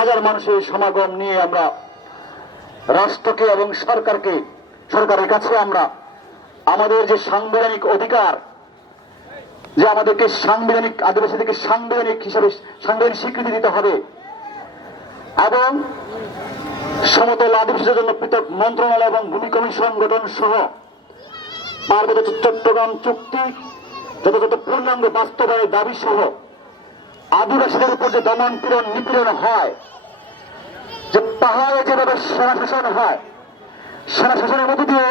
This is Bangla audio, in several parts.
হাজার মানুষের সমাগম নিয়ে আমরা রাষ্ট্রকে এবং সরকারকে, সরকারের কাছে আমরা আমাদের যে সাংবিধানিক অধিকার, যে আমাদেরকে সাংবিধানিক আদিবাসীদেরকে সাংবিধানিক হিসাবে, সাংবিধানিক স্বীকৃতি দিতে হবে এবং সমতল আদিবাসীদের জন্য পৃথক মন্ত্রণালয় এবং ভূমি কমিশন গঠন সহ পার্বত্য চট্টগ্রাম চুক্তি, যথাযথ পূর্ণাঙ্গ বাস্তবায়নের দাবি সহ আদিবাসীদের উপর যে দমন পীড়ন নিপীড়ন হয়, যে পাহাড়ে যেভাবে সেনা শাসন হয় সেনা শাসনের মধ্যে দিয়ে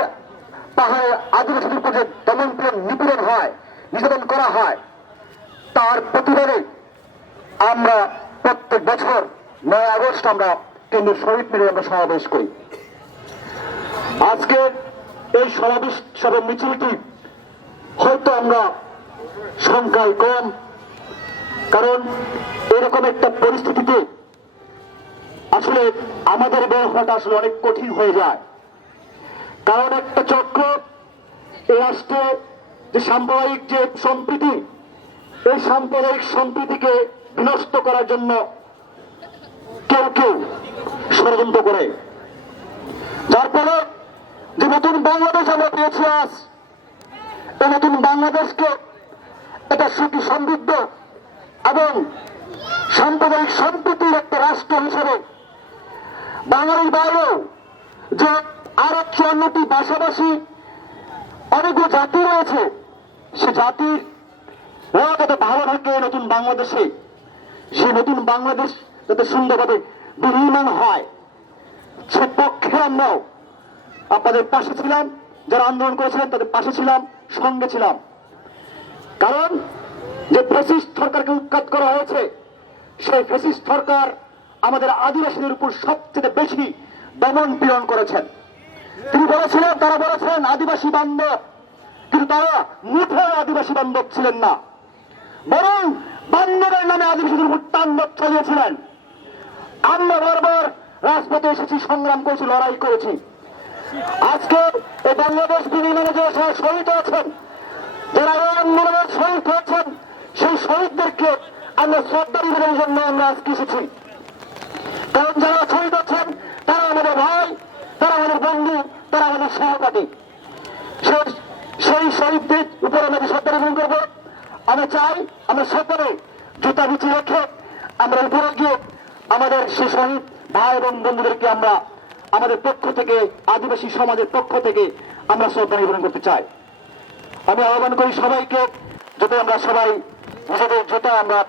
পাহাড়ে আদিবাসীদের উপর যে দমন পীড়ন নিপীড়ন হয়, নির্যাতন করা হয়, তার প্রতিবাদে আমরা প্রত্যেক বছর নয় আগস্ট আমরা কেন্দ্রীয় শহীদ মিলে আমরা সমাবেশ করি। আজকে এই সমাবেশ সবে মিছিলটি হয়তো আমরা সংখ্যায় কম কারণ এরকম একটা পরিস্থিতিতে আসলে আমাদের বের হওয়াটা আসলে অনেক কঠিন হয়ে যায়। কারণ একটা চক্র, এই রাষ্ট্রে যে সাম্প্রদায়িক যে সম্প্রীতি, এই সাম্প্রদায়িক সম্প্রীতিকে বিনষ্ট করার জন্য কেউ কেউ ষড়যন্ত্র করে। যার ফলে যে নতুন বাংলাদেশ আমরা পেয়েছি আজ, এই নতুন বাংলাদেশকে এটা সুখী সমৃদ্ধ এবং সাম্প্রদায়িক সম্প্রীতির একটা রাষ্ট্র হিসেবে বাঙালির বাইরেও যে আরও চুয়ান্নটি পাশাপাশি অনেকগুলো জাতি রয়েছে, সে জাতির ওরা যাতে ভালো থাকে নতুন বাংলাদেশে, সেই নতুন বাংলাদেশ যাতে সুন্দরভাবে বিনির্মাণ হয়, সে পক্ষে আমরাও আপনাদের পাশে ছিলাম, যারা আন্দোলন করেছিলেন তাদের পাশে ছিলাম, সঙ্গে ছিলাম। কারণ যে ফেসিস্ট সরকারকে উৎখাত করা হয়েছে, সেই ফেসিস্ট সরকার আমাদের আদিবাসীদের উপর সবচেয়ে বেশি দমন পীড়ন করেছেন। তিনি বলেছিলেন, তারা বলেছেন আদিবাসী বান্ধব। কিন্তু তারা মুঠে আদিবাসী বান্ধব ছিলেন না। বরং বান্ধবের নামে আদিবাসীদের উপর তাণ্ডব চালিয়েছিলেন। আমরা বারবার রাজপথে এসেছি, সংগ্রাম করেছি, লড়াই করেছি। আজকে এই বাংলাদেশ বিনিময়ে যে সবাই শহীদ আছেন, যারা এই আন্দোলনের শহীদ হয়েছেন সেই শহীদদেরকে আমরা শ্রদ্ধা নিবেদনের জন্য আমরা আজকে এসেছি। কারণ যারা শহীদ আছেন, তারা আমাদের ভাই, তারা আমাদের বন্ধু, তারা আমাদের সহপাঠী। সেই শহীদদের উপর আমাদের শ্রদ্ধা নিবেদন করব, আমরা চাই আমরা সকলে জুতা বিচি রেখে আমরা উপরে গিয়ে আমাদের সেই শহীদ ভাই এবং বন্ধুদেরকে আমরা আমাদের পক্ষ থেকে, আদিবাসী সমাজের পক্ষ থেকে আমরা শ্রদ্ধা নিবেদন করতে চাই। আমি আহ্বান করি সবাইকে, যাতে আমরা সবাই নিজেদের যেটা আমরা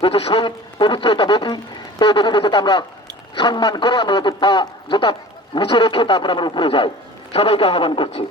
যেহেতু শহীদ পবিত্র এটা বেদি এই বেদিতে যাতে আমরা সম্মান করে আমরা যাতে পা যেটা নিচে রেখে তারপর আমরা উপরে যাই। সবাইকে আহ্বান করছি।